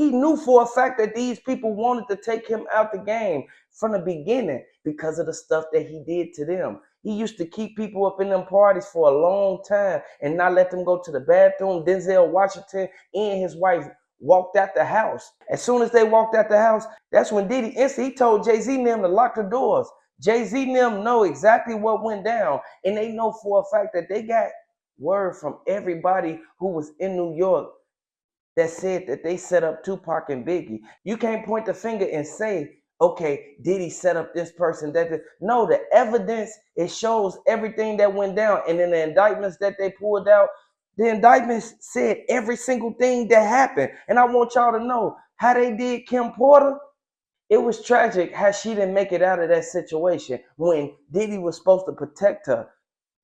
He knew for a fact that these people wanted to take him out the game from the beginning because of the stuff that he did to them. He used to keep people up in them parties for a long time and not let them go to the bathroom. Denzel Washington and his wife walked out the house. As soon as they walked out the house, that's when Diddy instantly he told Jay-Z and them to lock the doors. Jay-Z and them know exactly what went down, and they know for a fact that they got word from everybody who was in New York that said that they set up Tupac and Biggie. You can't point the finger and say, okay, did he set up this person? No, the evidence, it shows everything that went down. And in the indictments that they pulled out, the indictments said every single thing that happened. And I want y'all to know how they did Kim Porter. It was tragic how she didn't make it out of that situation when Diddy was supposed to protect her.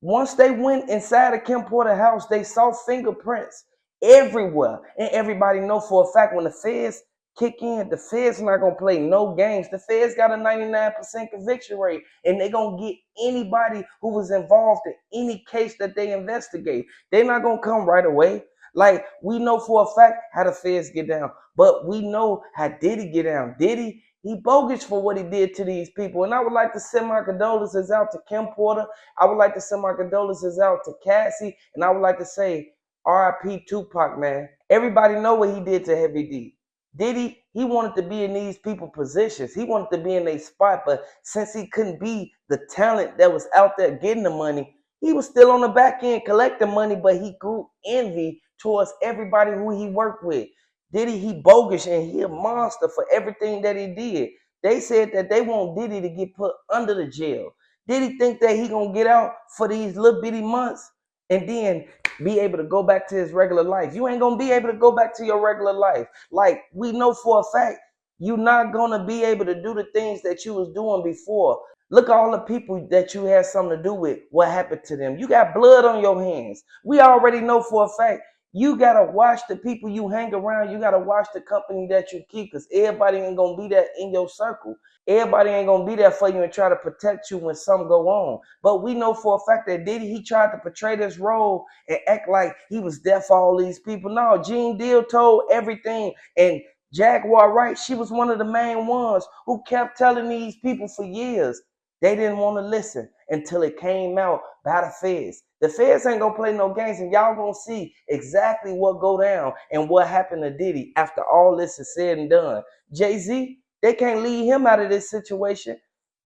Once they went inside of Kim Porter's house, they saw fingerprints everywhere. And everybody know for a fact when the feds kick in, the feds not going to play no games. The feds got a 99% conviction rate, and they going to get anybody who was involved in any case that they investigate. They're not going to come right away. Like, we know for a fact how the feds get down, but we know how Diddy get down. Diddy, he bogus for what he did to these people. And I would like to send my condolences out to Kim Porter. I would like to send my condolences out to Cassie. And I would like to say R.I.P. Tupac, man. Everybody know what he did to Heavy D. Diddy, he wanted to be in these people positions. He wanted to be in a spot. But since he couldn't be the talent that was out there getting the money, he was still on the back end collecting money. But he grew envy towards everybody who he worked with. Diddy, he bogus and he a monster for everything that he did. They said that they want Diddy to get put under the jail. Diddy think that he gonna get out for these little bitty months and then be able to go back to his regular life. You ain't gonna be able to go back to your regular life. Like, we know for a fact, you're not gonna be able to do the things that you was doing before. Look at all the people that you had something to do with. What happened to them? You got blood on your hands. We already know for a fact. You got to watch the people you hang around. You got to watch the company that you keep, because everybody ain't going to be there in your circle. Everybody ain't going to be there for you and try to protect you when something go on. But we know for a fact that Diddy, he tried to portray this role and act like he was there for all these people. No, Gene Deal told everything. And Jaguar Wright, she was one of the main ones who kept telling these people for years. They didn't want to listen until it came out by the feds. The feds ain't gonna play no games, and y'all gonna see exactly what go down and what happened to Diddy after all this is said and done. Jay-Z, they can't leave him out of this situation.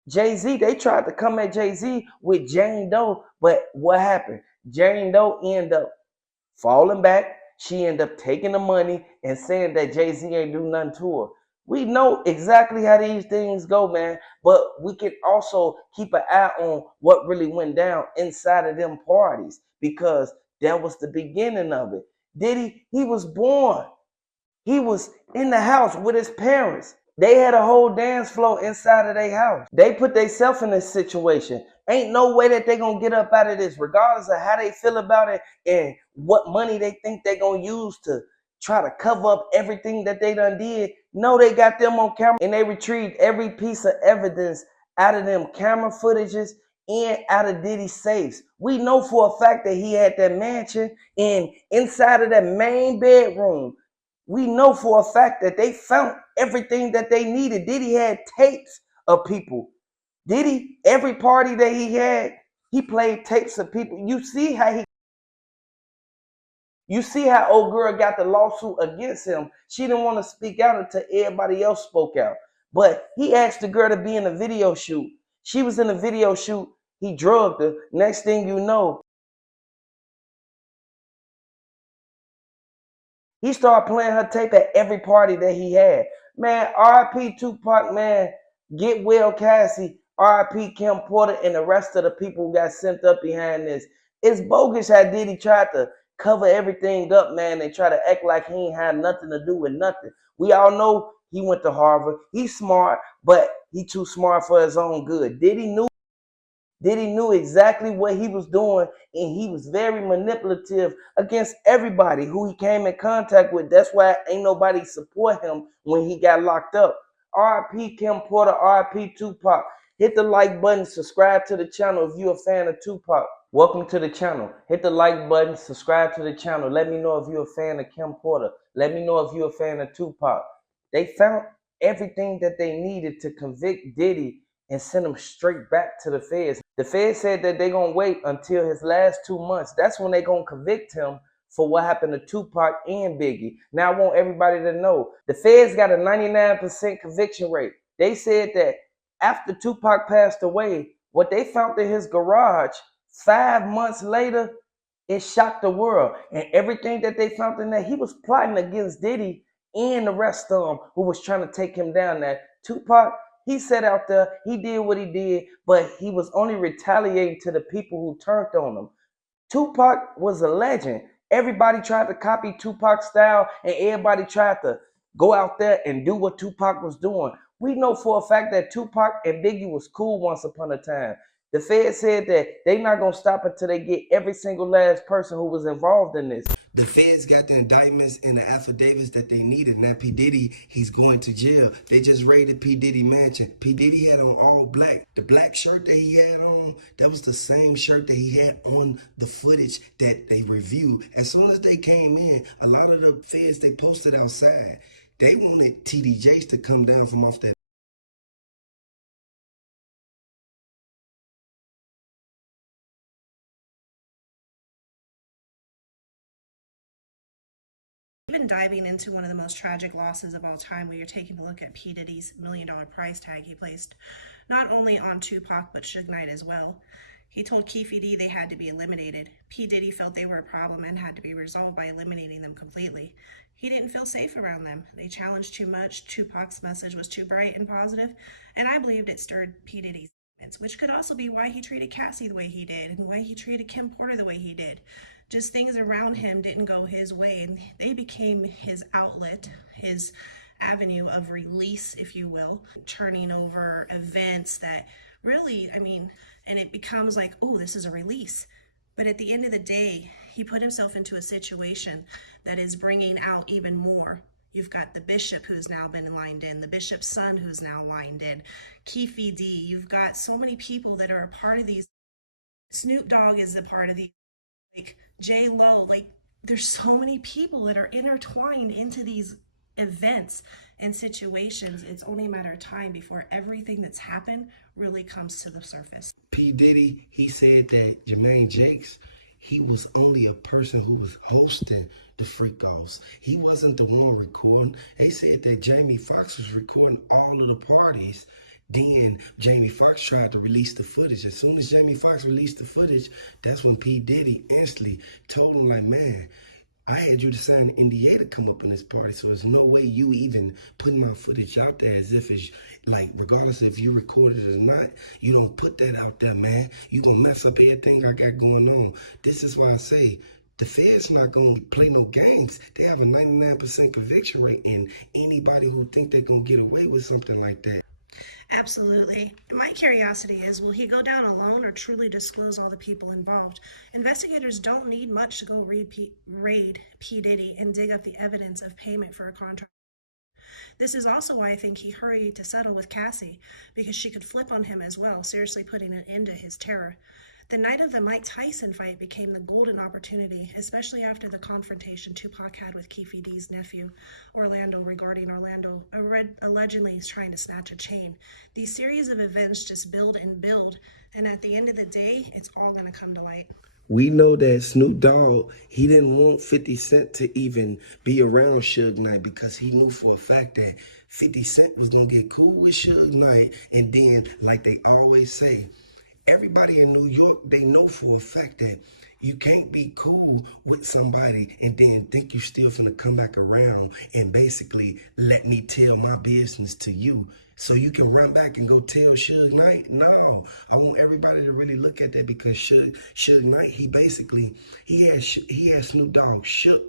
Jay-Z, they tried to come at Jay-Z with Jane Doe, but what happened? Jane Doe ended up falling back. She ended up taking the money and saying that Jay-Z ain't do nothing to her. We know exactly how these things go, man, but we can also keep an eye on what really went down inside of them parties, because that was the beginning of it. Diddy, he was born. He was in the house with his parents. They had a whole dance floor inside of their house. They put themselves in this situation. Ain't no way that they gonna get up out of this, regardless of how they feel about it and what money they think they gonna use to try to cover up everything that they done did. No, they got them on camera and they retrieved every piece of evidence out of them camera footages and out of Diddy's safes. We know for a fact that he had that mansion, and inside of that main bedroom, we know for a fact that they found everything that they needed. Diddy had tapes of people. Diddy, every party that he had, he played tapes of people. You see how old girl got the lawsuit against him. She didn't want to speak out until everybody else spoke out. But he asked the girl to be in a video shoot. She was in a video shoot. He drugged her. Next thing you know, he started playing her tape at every party that he had. Man, R.I.P. Tupac, man. Get well, Cassie. R.I.P. Kim Porter and the rest of the people who got sent up behind this. It's bogus how Diddy tried to cover everything up, man, and try to act like he ain't had nothing to do with nothing. We all know he went to Harvard. He's smart, but he too smart for his own good. Diddy knew exactly what he was doing, and he was very manipulative against everybody who he came in contact with. That's why ain't nobody support him when he got locked up. R.I.P. Kim Porter, R.I.P. Tupac. Hit the like button, subscribe to the channel if you're a fan of Tupac. Welcome to the channel. Hit the like button, subscribe to the channel. Let me know if you're a fan of Kim Porter. Let me know if you're a fan of Tupac. They found everything that they needed to convict Diddy and send him straight back to the feds. The feds said that they're going to wait until his last 2 months. That's when they're going to convict him for what happened to Tupac and Biggie. Now I want everybody to know, the feds got a 99% conviction rate. They said that after Tupac passed away, what they found in his garage 5 months later, it shocked the world. And everything that they found in there, he was plotting against Diddy and the rest of them who was trying to take him down. That Tupac, he sat out there, he did what he did, but he was only retaliating to the people who turned on him. Tupac was a legend. Everybody tried to copy Tupac's style, and everybody tried to go out there and do what Tupac was doing. We know for a fact that Tupac and Biggie was cool once upon a time. The Fed said that they not gonna stop until they get every single last person who was involved in this. The feds got the indictments and the affidavits that they needed. Now P. Diddy, he's going to jail. They just raided P. Diddy mansion. P. Diddy had on all black. The black shirt that he had on, that was the same shirt that he had on the footage that they reviewed. As soon as they came in, a lot of the feds, they posted outside. They wanted TD Jakes to come down from off that. Even diving into one of the most tragic losses of all time, where you're taking a look at P. Diddy's $1 million price tag he placed not only on Tupac but Suge Knight as well. He told Keefe D they had to be eliminated. P. Diddy felt they were a problem and had to be resolved by eliminating them completely. He didn't feel safe around them. They challenged too much. Tupac's message was too bright and positive, and I believed it stirred P. Diddy's, which could also be why he treated Cassie the way he did and why he treated Kim Porter the way he did. Just things around him didn't go his way, and they became his outlet, his avenue of release, if you will, turning over events that really, and it becomes like, oh, this is a release. But at the end of the day, he put himself into a situation that is bringing out even more. You've got the bishop who's now been lined in, the bishop's son who's now lined in, Keefe D. You've got so many people that are a part of these. Snoop Dogg is a part of these, like J Lo. Like, there's so many people that are intertwined into these events and situations. It's only a matter of time before everything that's happened really comes to the surface. P. Diddy, he said that Jermaine Jakes, he was only a person who was hosting the freak offs. He wasn't the one recording. They said that Jamie Foxx was recording all of the parties. Then Jamie Foxx tried to release the footage. As soon as Jamie Foxx released the footage, that's when P. Diddy instantly told him, like, man, I had you to sign an NDA to come up in this party, so there's no way you even putting my footage out there as if it's like, regardless if you recorded it or not, you don't put that out there, man. You gonna mess up everything I got going on. This is why I say the Fed's not gonna play no games. They have a 99% conviction rate, and anybody who think they're gonna get away with something like that. Absolutely. My curiosity is, will he go down alone or truly disclose all the people involved? Investigators don't need much to go raid P. Diddy and dig up the evidence of payment for a contract. This is also why I think he hurried to settle with Cassie, because she could flip on him as well, seriously putting an end to his terror. The night of the Mike Tyson fight became the golden opportunity, especially after the confrontation Tupac had with Keefe D's nephew, Orlando, regarding Orlando allegedly trying to snatch a chain. These series of events just build and build, and at the end of the day, it's all going to come to light. We know that Snoop Dogg, he didn't want 50 Cent to even be around Suge Knight because he knew for a fact that 50 Cent was going to get cool with Suge Knight. And then, like they always say, everybody in New York, they know for a fact that you can't be cool with somebody and then think you still finna come back around and basically let me tell my business to you so you can run back and go tell Suge Knight. No, I want everybody to really look at that, because Suge Knight, he had Snoop Dogg shook.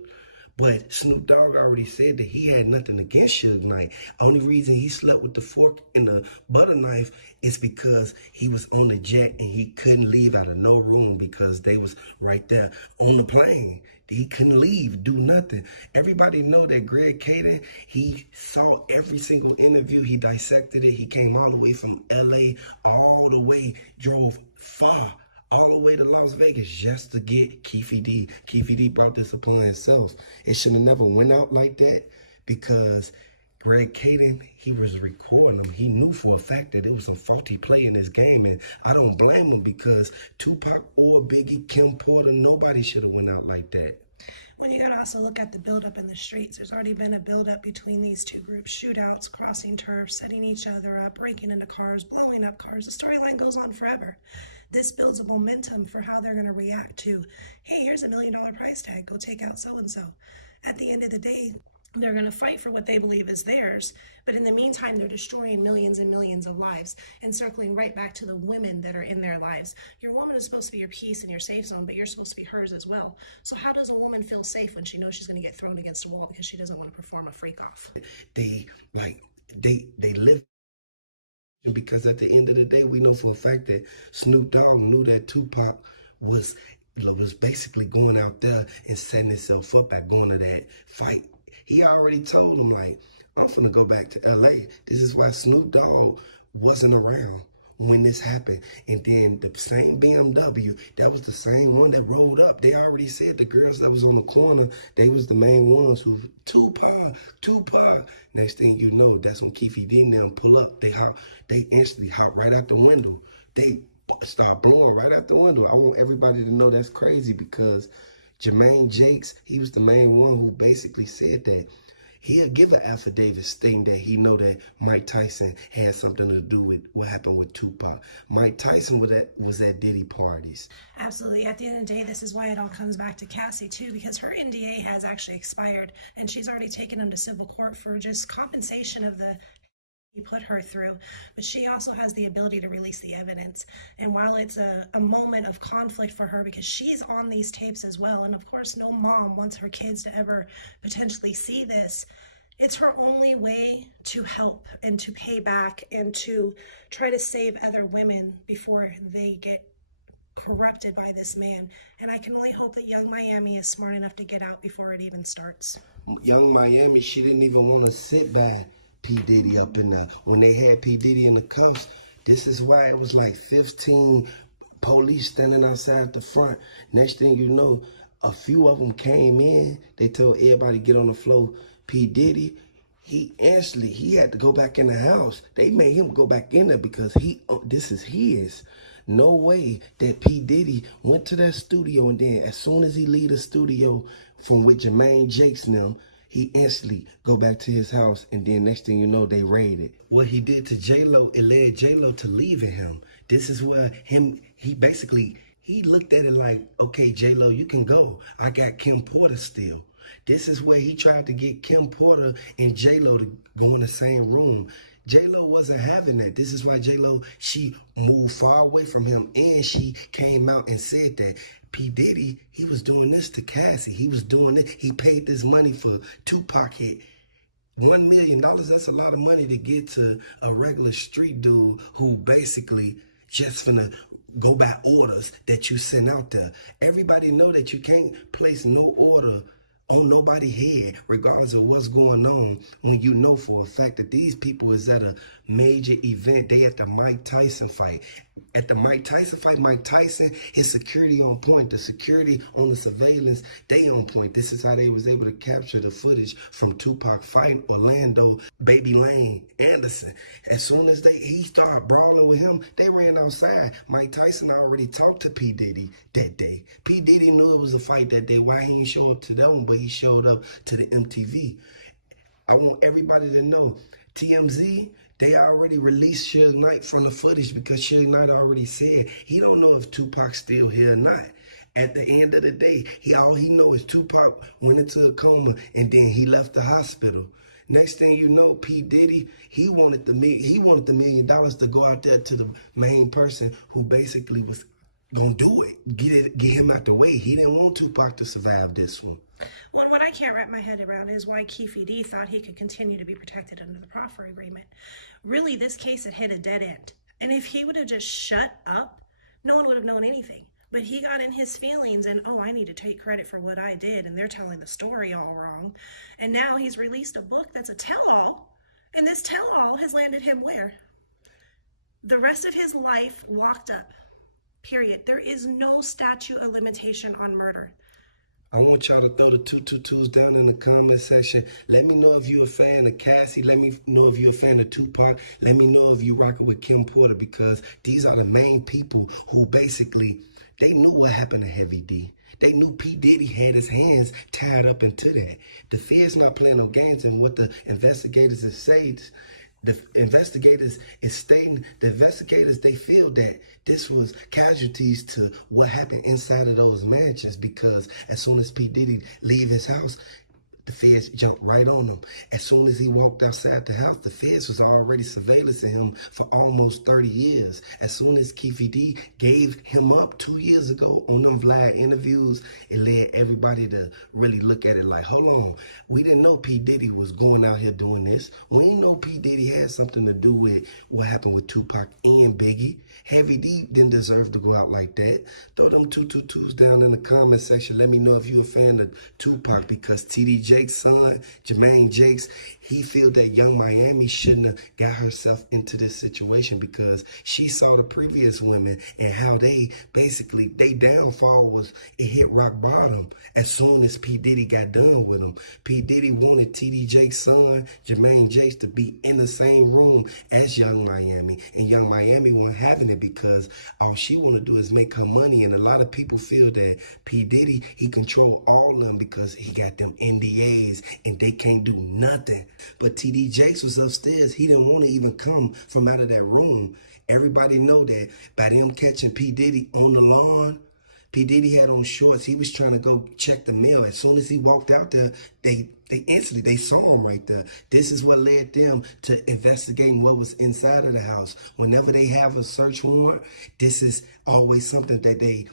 But Snoop Dogg already said that he had nothing against Suge Knight. Only reason he slept with the fork and the butter knife is because he was on the jet and he couldn't leave out of no room because they was right there on the plane. He couldn't leave, do nothing. Everybody know that Greg Caden, he saw every single interview. He dissected it. He came all the way from L.A., all the way, drove far, all the way to Las Vegas just to get Keefe D. Keefe D brought this upon himself. It should have never went out like that because Greg Caden, he was recording them. He knew for a fact that it was some faulty play in this game, and I don't blame him because Tupac or Biggie, Kim Porter, nobody should have went out like that. When you got to also look at the buildup in the streets, there's already been a buildup between these two groups, shootouts, crossing turf, setting each other up, breaking into cars, blowing up cars. The storyline goes on forever. This builds a momentum for how they're going to react to, hey, here's $1 million price tag, go take out so-and-so. At the end of the day, they're going to fight for what they believe is theirs, but in the meantime, they're destroying millions and millions of lives and circling right back to the women that are in their lives. Your woman is supposed to be your peace and your safe zone, but you're supposed to be hers as well. So how does a woman feel safe when she knows she's going to get thrown against a wall because she doesn't want to perform a freak off? They live because at the end of the day, we know for a fact that Snoop Dogg knew that Tupac was basically going out there and setting himself up at going to that fight. He already told him, like, I'm finna go back to LA. This is why Snoop Dogg wasn't around when this happened. And then the same BMW, that was the same one that rolled up. They already said the girls that was on the corner, they was the main ones who, Tupac. Next thing you know, that's when Keefe D and them pull up. They instantly hop right out the window. They start blowing right out the window. I want everybody to know that's crazy because Jermaine Jakes, he was the main one who basically said that he'll give an affidavit stating that he know that Mike Tyson had something to do with what happened with Tupac. Mike Tyson was at Diddy parties. Absolutely. At the end of the day, this is why it all comes back to Cassie, too, because her NDA has actually expired, and she's already taken him to civil court for just compensation of the he put her through, but she also has the ability to release the evidence. And while it's a moment of conflict for her because she's on these tapes as well, and of course no mom wants her kids to ever potentially see this, it's her only way to help and to pay back and to try to save other women before they get corrupted by this man. And I can only hope that Young Miami is smart enough to get out before it even starts. Young Miami, she didn't even want to sit by P. Diddy up in there. When they had P. Diddy in the cuffs, this is why it was like 15 police standing outside the front. Next thing you know, a few of them came in. They told everybody get on the floor. P. Diddy, he had to go back in the house. They made him go back in there because this is his. No way that P. Diddy went to that studio and then as soon as he leave the studio from with Jermaine Jakes and them, he instantly go back to his house, and then next thing you know, they raided. What he did to J-Lo, it led J-Lo to leaving him. This is where he looked at it like, okay, J-Lo, you can go. I got Kim Porter still. This is where he tried to get Kim Porter and J-Lo to go in the same room. J-Lo wasn't having that. This is why J-Lo, she moved far away from him, and she came out and said that P. Diddy, he was doing this to Cassie. He was doing it. He paid this money for Tupac hit. $1 million, that's a lot of money to get to a regular street dude who basically just finna go by orders that you send out there. Everybody know that you can't place no order on nobody's head, regardless of what's going on, when you know for a fact that these people is at a major event. They at the Mike Tyson fight. At the Mike Tyson fight, Mike Tyson, his security on point. The security on the surveillance, they on point. This is how they was able to capture the footage from Tupac fighting Orlando Baby Lane Anderson. As soon as he started brawling with him, they ran outside. Mike Tyson already talked to P. Diddy that day. P. Diddy knew it was a fight that day. Why he didn't show up to that one, but he showed up to the MTV. I want everybody to know, TMZ, they already released Suge Knight from the footage because Suge Knight already said he don't know if Tupac's still here or not. At the end of the day, all he know is Tupac went into a coma and then he left the hospital. Next thing you know, P. Diddy, he wanted the $1 million to go out there to the main person who basically was gonna do it, get him out the way. He didn't want Tupac to survive this one. Well, and what I can't wrap my head around is why Keefe D thought he could continue to be protected under the proffer agreement. Really, this case had hit a dead end. And if he would have just shut up, no one would have known anything. But he got in his feelings and, oh, I need to take credit for what I did, and they're telling the story all wrong. And now he's released a book that's a tell-all, and this tell-all has landed him where? The rest of his life locked up. Period. There is no statute of limitation on murder. I want y'all to throw the 222s down in the comment section. Let me know if you're a fan of Cassie. Let me know if you're a fan of Tupac. Let me know if you rocking with Kim Porter, because these are the main people who basically, they knew what happened to Heavy D. They knew P. Diddy had his hands tied up into that. The Fed's not playing no games, and what the investigators have said, the investigators is stating, the investigators, they feel that this was casualties to what happened inside of those mansions, because as soon as P. Diddy leave his house, the feds jumped right on him. As soon as he walked outside the house, the feds was already surveillancing him for almost 30 years. As soon as Keefe D gave him up 2 years ago on them Vlad interviews, it led everybody to really look at it like, hold on, we didn't know P. Diddy was going out here doing this. We didn't know P. Diddy had something to do with what happened with Tupac and Biggie. Heavy D didn't deserve to go out like that. Throw them 222s down in the comment section. Let me know if you're a fan of Tupac, because TD Jake's son, Jermaine Jakes, he feel that Young Miami shouldn't have got herself into this situation, because she saw the previous women and how they basically, they downfall was, it hit rock bottom as soon as P. Diddy got done with him. P. Diddy wanted TD Jake's son, Jermaine Jakes, to be in the same room as Young Miami, and Young Miami wasn't having it because all she want to do is make her money. And a lot of people feel that P. Diddy, he control all of them because he got them NDAs and they can't do nothing. But TD Jakes was upstairs. He didn't want to even come from out of that room. Everybody know that by them catching P. Diddy on the lawn, P. Diddy had on shorts. He was trying to go check the mail. As soon as he walked out there, they instantly, they saw him right there. This is what led them to investigating what was inside of the house. Whenever they have a search warrant, this is always something that they,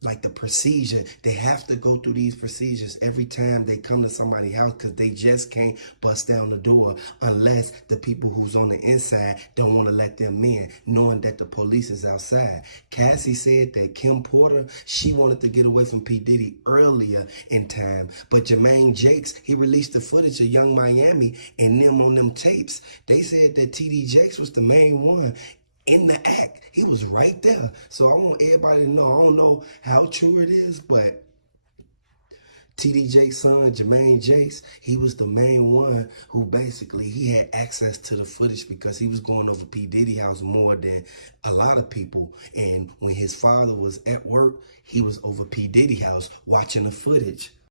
like the procedure, they have to go through these procedures every time they come to somebody's house, because they just can't bust down the door unless the people who's on the inside don't want to let them in, knowing that the police is outside. Cassie said that Kim Porter, she wanted to get away from P. Diddy earlier in time, but Jermaine Jakes, he released the footage of Young Miami and them on them tapes. They said that TD Jakes was the main one in the act. He was right there. So I want everybody to know, I don't know how true it is, but TD Jake's son, Jermaine Jakes, he was the main one who basically, he had access to the footage because he was going over P. Diddy house more than a lot of people. And when his father was at work, he was over P. Diddy house watching the footage.